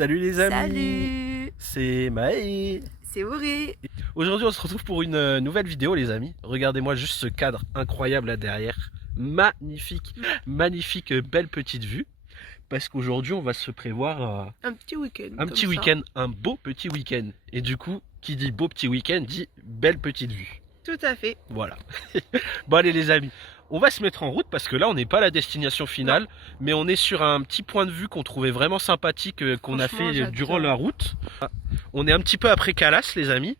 Salut les amis. Salut. C'est Maë. C'est Auré. Aujourd'hui on se retrouve pour une nouvelle vidéo les amis. Regardez-moi juste ce cadre incroyable là derrière. Magnifique, magnifique belle petite vue. Parce qu'aujourd'hui on va se prévoir Un petit week-end. un petit week-end, un beau petit week-end. Et du coup, qui dit beau petit week-end dit belle petite vue. Tout à fait. Voilà. Bon allez les amis, on va se mettre en route parce que là on n'est pas à la destination finale, mais on est sur un petit point de vue qu'on trouvait vraiment sympathique, qu'on a Franchement, fait durant j'adore. la route. On est un petit peu après Calas les amis.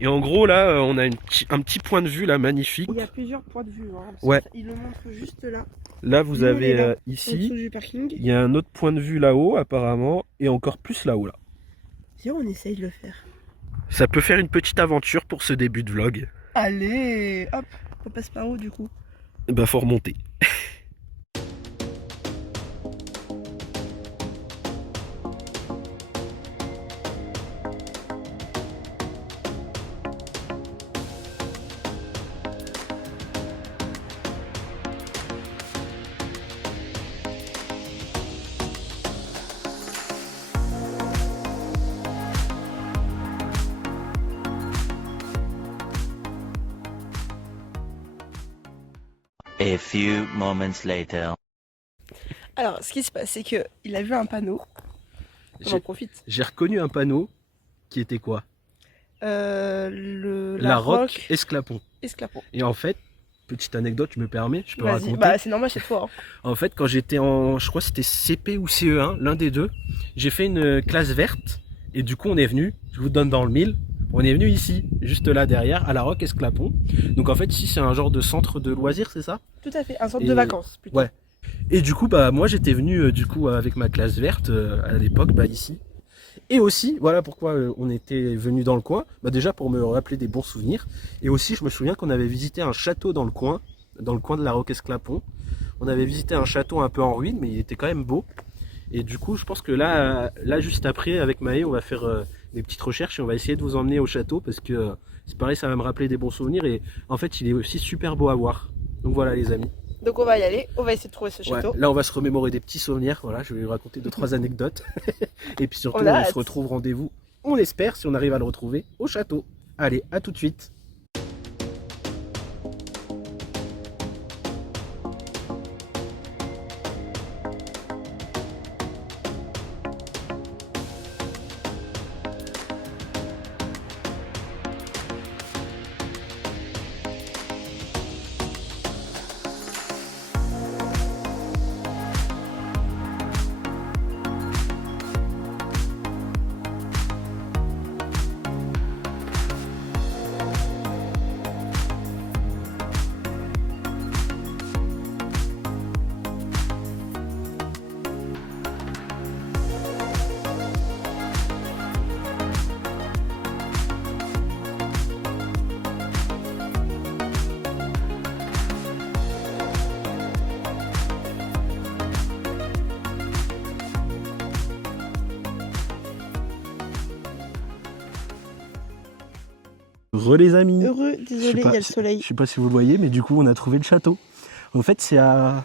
Et en gros là on a un petit point de vue là magnifique. Il y a plusieurs points de vue. Hein, Ouais. Il le montre juste là. Là vous Nous, on avez est là, En ici, dessous du parking. il y a un autre point de vue là-haut apparemment, et encore plus là-haut là. Viens, on essaye de le faire. Ça peut faire une petite aventure pour ce début de vlog. Allez, hop. On passe par où du coup? Bah faut remonter. A few moments later. Alors, ce qui se passe, c'est que il a vu un panneau. On en profite. J'ai reconnu un panneau qui était quoi? La Roque Esclapon. Esclapon. Et en fait, petite anecdote, tu me permets, je peux Vas-y, raconter. bah c'est normal chez toi. Hein. En fait, quand j'étais en, je crois que c'était CP ou CE1, l'un des deux, j'ai fait une classe verte et du coup on est venu, je vous donne dans le mille, on est venu ici, juste là derrière, à la Roque Esclapon. Donc en fait ici c'est un genre de centre de loisirs, c'est ça? Tout à fait, un centre Et- de vacances plutôt. Ouais. Et du coup bah moi j'étais venu du coup avec ma classe verte à l'époque bah ici. Et aussi, voilà pourquoi on était venu dans le coin, bah déjà pour me rappeler des bons souvenirs. Et aussi je me souviens qu'on avait visité un château dans le coin de la Roque Esclapon. On avait visité un château un peu en ruine, mais il était quand même beau. Et du coup, je pense que là juste après, avec Maë, on va faire des petites recherches et on va essayer de vous emmener au château parce que c'est pareil, ça va me rappeler des bons souvenirs et en fait, il est aussi super beau à voir. Donc voilà, les amis. Donc on va y aller, on va essayer de trouver ce Ouais, château. là, on va se remémorer des petits souvenirs. Voilà, je vais vous raconter 2-3 anecdotes. Et puis surtout, On a on hâte. se retrouve rendez-vous, on espère, si on arrive à le retrouver, au château. Allez, à tout de suite. Les amis. Heureux, désolé, il y a le soleil. Je sais pas si vous le voyez, mais du coup, on a trouvé le château. En fait, c'est à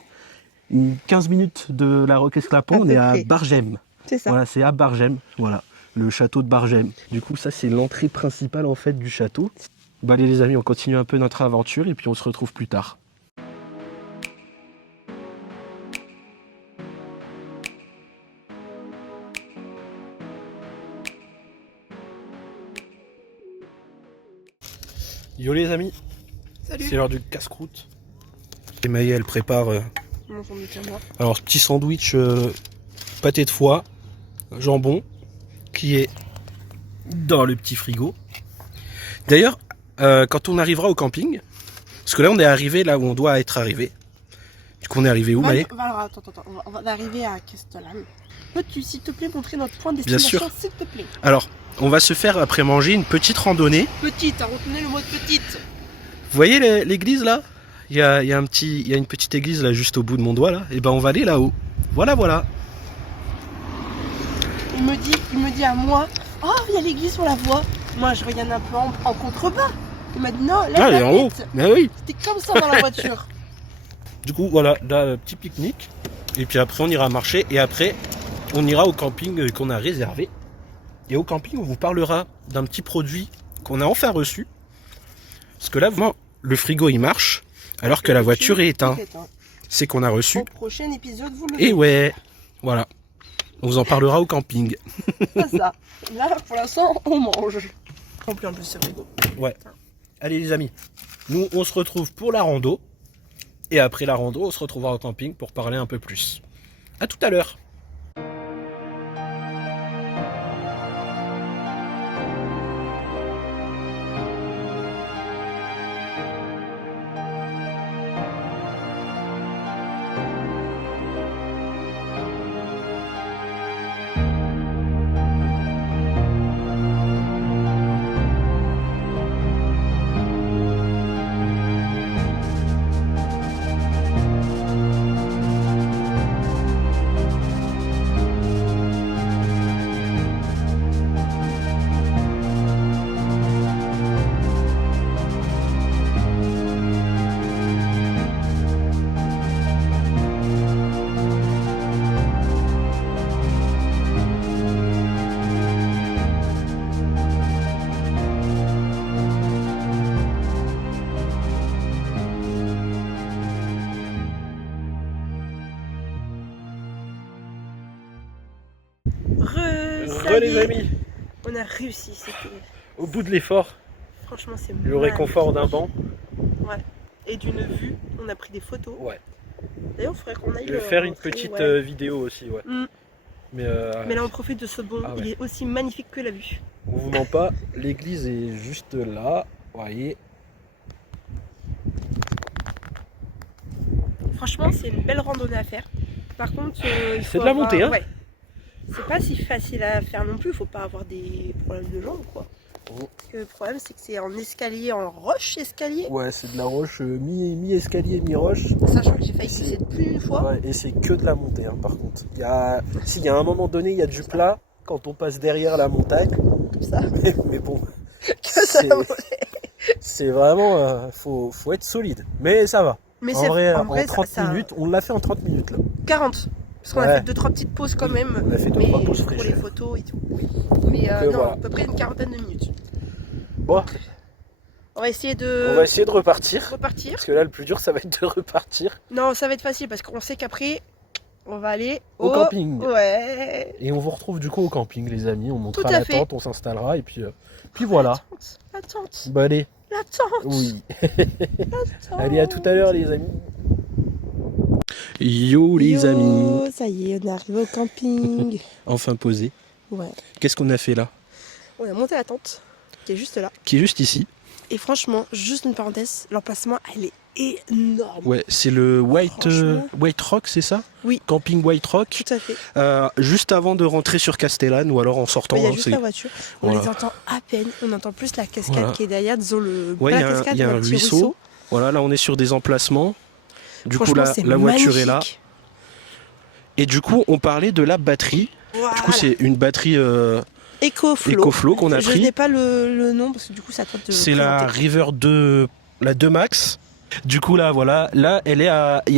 15 minutes de la Roque Esclapon, À on peu est à près. Bargem. C'est ça. Voilà, c'est à Bargem, voilà, le château de Bargem. Du coup, ça, c'est l'entrée principale en fait du château. Bah, allez, les amis, on continue un peu notre aventure et puis on se retrouve plus tard. Yo les amis, Salut. c'est l'heure du casse-croûte. Et Maë, elle prépare Mon sandwich à moi. alors petit sandwich pâté de foie, jambon, qui est dans le petit frigo. D'ailleurs, quand on arrivera au camping, parce que là on est arrivé là où on doit être arrivé. Du coup on est arrivé où, Maë? Alors, attends, on va arriver à Castellane. Peux-tu, s'il te plaît, montrer notre point de Bien destination, sûr. s'il te plaît? Alors, on va se faire après manger une petite randonnée. Petite, retenez le mot de petite. Vous voyez l'église là? Il y a une petite église là juste au bout de mon doigt là. Et ben on va aller là-haut. Voilà, voilà. Il me dit à moi, oh, il y a l'église sur la voie. Moi, je regarde un peu en contrebas. Il m'a dit non, là, Ah, elle est en haut. Mais oui. C'était comme ça dans la voiture. Du coup, voilà, là, petit pique-nique. Et puis après, on ira marcher. Et après, on ira au camping qu'on a réservé. Et au camping, on vous parlera d'un petit produit qu'on a enfin reçu. Parce que là, vraiment, le frigo, il marche, alors que la voiture est éteinte. C'est qu'on a reçu. Au prochain épisode, vous le Et ouais, voilà. On vous en parlera au camping. C'est ça. Là, pour l'instant, on mange. Rempli un peu ce frigo. Ouais. Allez les amis, nous on se retrouve pour la rando. Et après la rando, on se retrouvera au camping pour parler un peu plus. À tout à l'heure. Les amis, on a réussi, c'était... Au bout de l'effort, Franchement, c'est le réconfort d'un banc. Ouais. Et d'une vue, on a pris des photos. Ouais. D'ailleurs, il faudrait qu'on aille Je vais faire une rentrer, petite vidéo aussi, ouais. Mm. Mais là, on profite de ce banc, il est aussi magnifique que la vue. On vous ment pas, l'église est juste là, vous voyez. Franchement, c'est une belle randonnée à faire. Par contre, c'est de la montée, hein. Ouais. C'est pas si facile à faire non plus, il faut pas avoir des problèmes de jambes, quoi. Oh. Parce que le problème, c'est que c'est en escalier, en roche escalier. Ouais, c'est de la roche, mi-escalier, mi-roche. Sachant que j'ai failli glisser plus d'une fois. Ouais, et c'est que de la montée, hein, par contre. S'il y a un moment donné, il y a du plat, quand on passe derrière la montagne. Comme ça. Mais bon, Que c'est vraiment, faut être solide. Mais ça va. Mais en vrai, en vrai, 30 ça... minutes, on l'a fait en 30 minutes là. 40. Parce qu'on a fait 2-3 petites pauses quand même. On a fait 2-3 pauses pour fraîches. les photos et tout. Mais non, voilà. à peu près une quarantaine de minutes. Bon, on va essayer de repartir. repartir. Parce que là, le plus dur, ça va être de repartir. Non, ça va être facile parce qu'on sait qu'après, on va aller Au camping. Ouais. Et on vous retrouve du coup au camping, les amis. On montera Tout à la fait. tente, on s'installera et puis voilà. La tente. Bah allez. La tente. Oui. La tente. Allez, à tout à l'heure, les amis. Yo, les amis. Ça y est, on est arrivé au camping. Enfin posé. Ouais. Qu'est-ce qu'on a fait là? On a monté la tente, qui est juste là. Qui est juste ici. Et franchement, juste une parenthèse, l'emplacement, elle est énorme. Ouais, c'est le White Rock, c'est ça? Oui. Camping White Rock. Tout à fait. Juste avant de rentrer sur Castellane ou alors en sortant. Il y a juste la voiture. On Voilà. les entend à peine. On entend plus la cascade qui est derrière. Disons Ouais, il y a un petit ruisseau. Voilà, là on est sur des emplacements. Du coup, la voiture magnifique. est là. Et du coup, on parlait de la batterie. Voilà. Du coup, c'est une batterie EcoFlow qu'on a pris. Je n'ai pas le nom parce que du coup, ça tente de c'est la River 2, la 2 Max. Du coup, là, voilà. Là, il y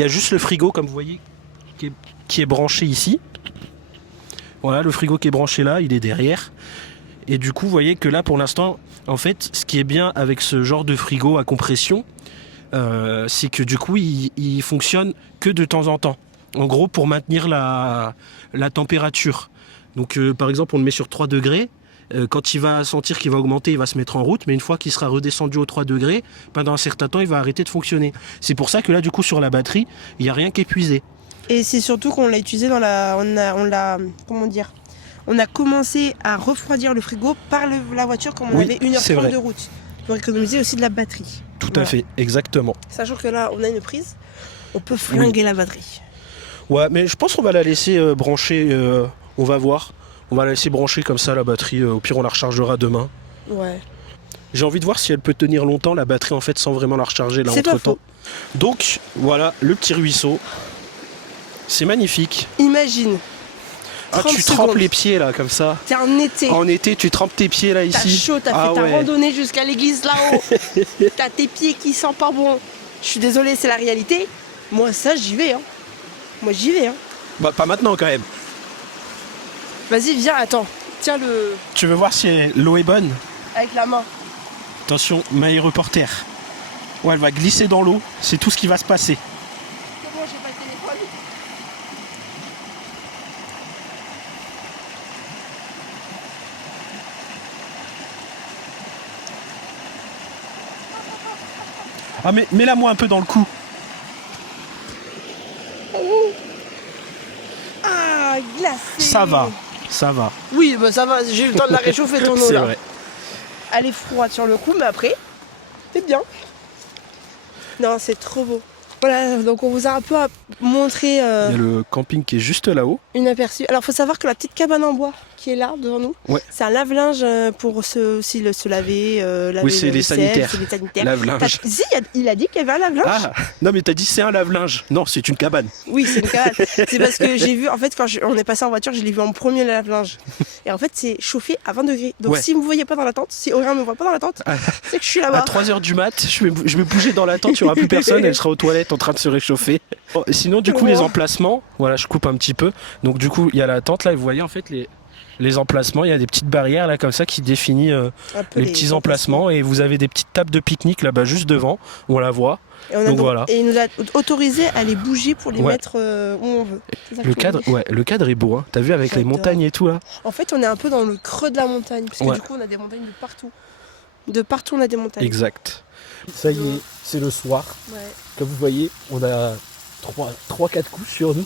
a juste le frigo, comme vous voyez, qui est branché ici. Voilà, le frigo qui est branché là, il est derrière. Et du coup, vous voyez que là, pour l'instant, en fait, ce qui est bien avec ce genre de frigo à compression, c'est que du coup, il fonctionne que de temps en temps. En gros, pour maintenir la température. Donc, par exemple, on le met sur 3 degrés. Quand il va sentir qu'il va augmenter, il va se mettre en route. Mais une fois qu'il sera redescendu aux 3 degrés, pendant un certain temps, il va arrêter de fonctionner. C'est pour ça que là, du coup, sur la batterie, il n'y a rien qui est épuisé. Et c'est surtout qu'on l'a utilisé dans comment dire, on a commencé à refroidir le frigo par la voiture quand on avait 1h30 de route. Pour économiser aussi de la batterie. Tout à fait, exactement. Sachant que là, on a une prise, on peut flinguer la batterie. Ouais, mais je pense qu'on va la laisser brancher, on va voir. On va la laisser brancher comme ça, la batterie. Au pire, on la rechargera demain. Ouais. J'ai envie de voir si elle peut tenir longtemps, la batterie, en fait, sans vraiment la recharger là entre-temps. Donc, voilà, le petit ruisseau. C'est magnifique. Imagine. Tu trempes les pieds là, comme ça. C'est en été. En été, tu trempes tes pieds là, ici. T'as chaud, t'as fait ta randonnée jusqu'à l'église là-haut. T'as tes pieds qui sentent pas bon. Je suis désolée, c'est la réalité. Moi, ça, j'y vais. Hein. Moi, j'y vais. Hein. Bah, pas maintenant quand même. Vas-y, viens, attends. Tiens le... Tu veux voir si l'eau est bonne? Avec la main. Attention, Maë reporter. Ouais, elle va glisser dans l'eau, c'est tout ce qui va se passer. Comment j'ai pas le téléphone? Ah mais mets-la moi un peu dans le cou. Ah, glacé. Ça va, ça va. Oui, bah ça va, j'ai eu le temps de la réchauffer ton eau C'est là. vrai. Elle est froide sur le coup, mais après, c'est bien. Non, c'est trop beau. Voilà, donc on vous a un peu montré Il y a le camping qui est juste là-haut. une aperçu. Alors, faut savoir que la petite cabane en bois qui est là devant nous, Ouais. c'est un lave-linge pour se laver. Laver Oui, c'est le les vaisselle, sanitaires. c'est les sanitaires. Lave-linge. Si, il a dit qu'il y avait un lave-linge. Ah, non mais t'as dit c'est un lave-linge. Non, c'est une cabane. Oui, c'est une cabane. C'est parce que j'ai vu, en fait, quand on est passé en voiture, je l'ai vu en premier le lave-linge. Et en fait, c'est chauffé à 20 degrés. Donc, Ouais. si vous ne me voyez pas dans la tente, si Aurélien ne me voit pas dans la tente, Ah. c'est que je suis À là-bas. 3h du mat, je vais bouger dans la tente, il n'y aura plus personne, elle sera aux toilettes en train de se réchauffer. Bon, sinon, du coup, les emplacements, voilà, je coupe un petit peu. Donc, du coup, il y a la tente là, et vous voyez en fait les emplacements, il y a des petites barrières là comme ça qui définissent Un peu les petits emplacements et vous avez des petites tables de pique-nique là-bas juste devant, on la voit. Et, on a Donc voilà. et il nous a autorisé à les bouger pour les Ouais. mettre où on veut. C'est ça que Le tu cadre, m'as dit. ouais, le cadre est beau, hein. T'as vu avec les J'adore. montagnes et tout là. En fait, on est un peu dans le creux de la montagne, parce que Ouais. du coup, on a des montagnes de partout. De partout, on a des montagnes. Exact. Ça y est, c'est le soir. Ouais. Comme vous voyez, on a 3-4 couches sur nous.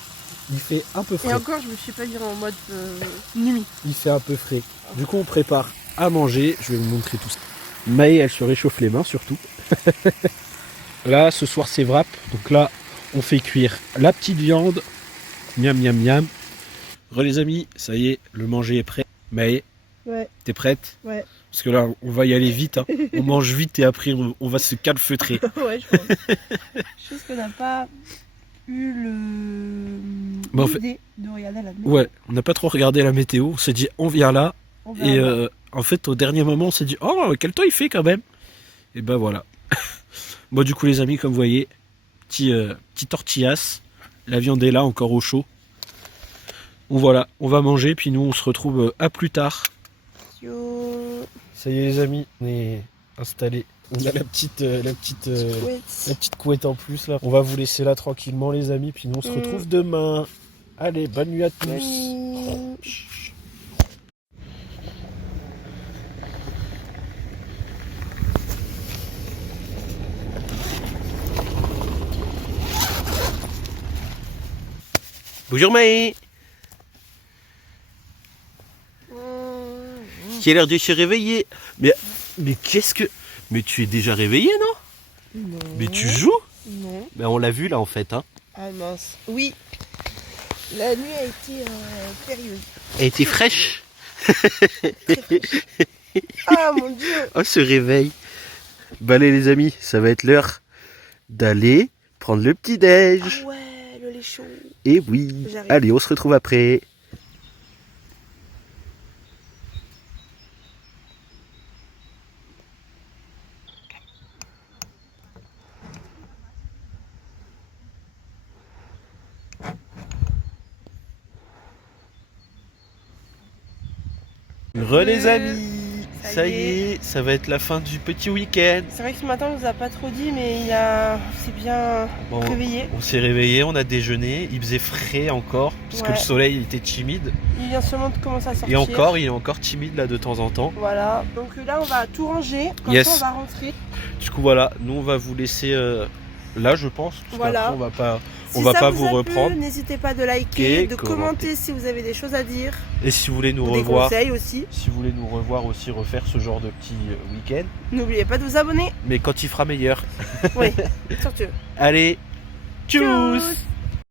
Il fait un peu Et frais. encore, je me suis pas dit en mode nuit. Il fait un peu frais. Du coup, on prépare à manger. Je vais vous montrer tout ça. Maë, elle se réchauffe les mains surtout. Là, ce soir, c'est wrap. Donc là, on fait cuire la petite viande. Miam, miam, miam. Les amis, ça y est, le manger est prêt. Maë, Ouais, t'es prête? ouais. Parce que là, on va y aller vite. Hein. On mange vite et après, on va se calfeutrer. Ouais, je pense. Je pense qu'on n'a pas eu Bah, en fait- l'idée de regarder la météo. Ouais, on n'a pas trop regardé la météo. On s'est dit, on vient là. On verra Et bien. en fait, au dernier moment, on s'est dit, oh, quel temps il fait quand même. Et ben voilà. Bon, du coup, les amis, comme vous voyez, petit tortillas. La viande est là, encore au chaud. Donc voilà, on va manger, puis nous, on se retrouve à plus tard. Yo, Ça y est, les amis, on est installés. On a la petite couette en plus là. On va vous laisser là tranquillement, les amis, puis nous, on se retrouve demain. Allez, bonne nuit à tous. Bonne Bonjour Maë. Qui a l'air de se réveiller. Mais qu'est-ce que... Mais tu es déjà réveillé, non? Non. Mais tu joues? Non. Ben on l'a vu là en fait. Hein. Ah mince. Oui. La nuit a été périlleuse. Elle était fraîche. Ah mon dieu. Oh ce réveil. Bah allez les amis, ça va être l'heure d'aller prendre le petit déj. Ah ouais, le lait chaud. Et oui. J'arrive. Allez, on se retrouve après. Les amis, ça y est, ça va être la fin du petit week-end. C'est vrai que ce matin on nous a pas trop dit, mais c'est bien Bon, réveillé. on s'est réveillé, on a déjeuné, il faisait frais encore, parce que Ouais. le soleil était timide. Il vient seulement de commencer à sortir. Et encore, il est encore timide là de temps en temps. Voilà. Donc là on va tout ranger. Comme Yes. ça on va rentrer. Du coup voilà, nous on va vous laisser là je pense, parce Voilà. qu'après, on Si va ça pas vous vous a plu, reprendre. n'hésitez pas de liker, Et de commenter. commenter si vous avez des choses à dire, Et si vous voulez nous ou des revoir, conseils aussi. si vous voulez nous revoir aussi refaire ce genre de petit week-end, N'oubliez pas de vous abonner. mais quand il fera meilleur. Oui, surtout. Allez, tchuss. Tchuss.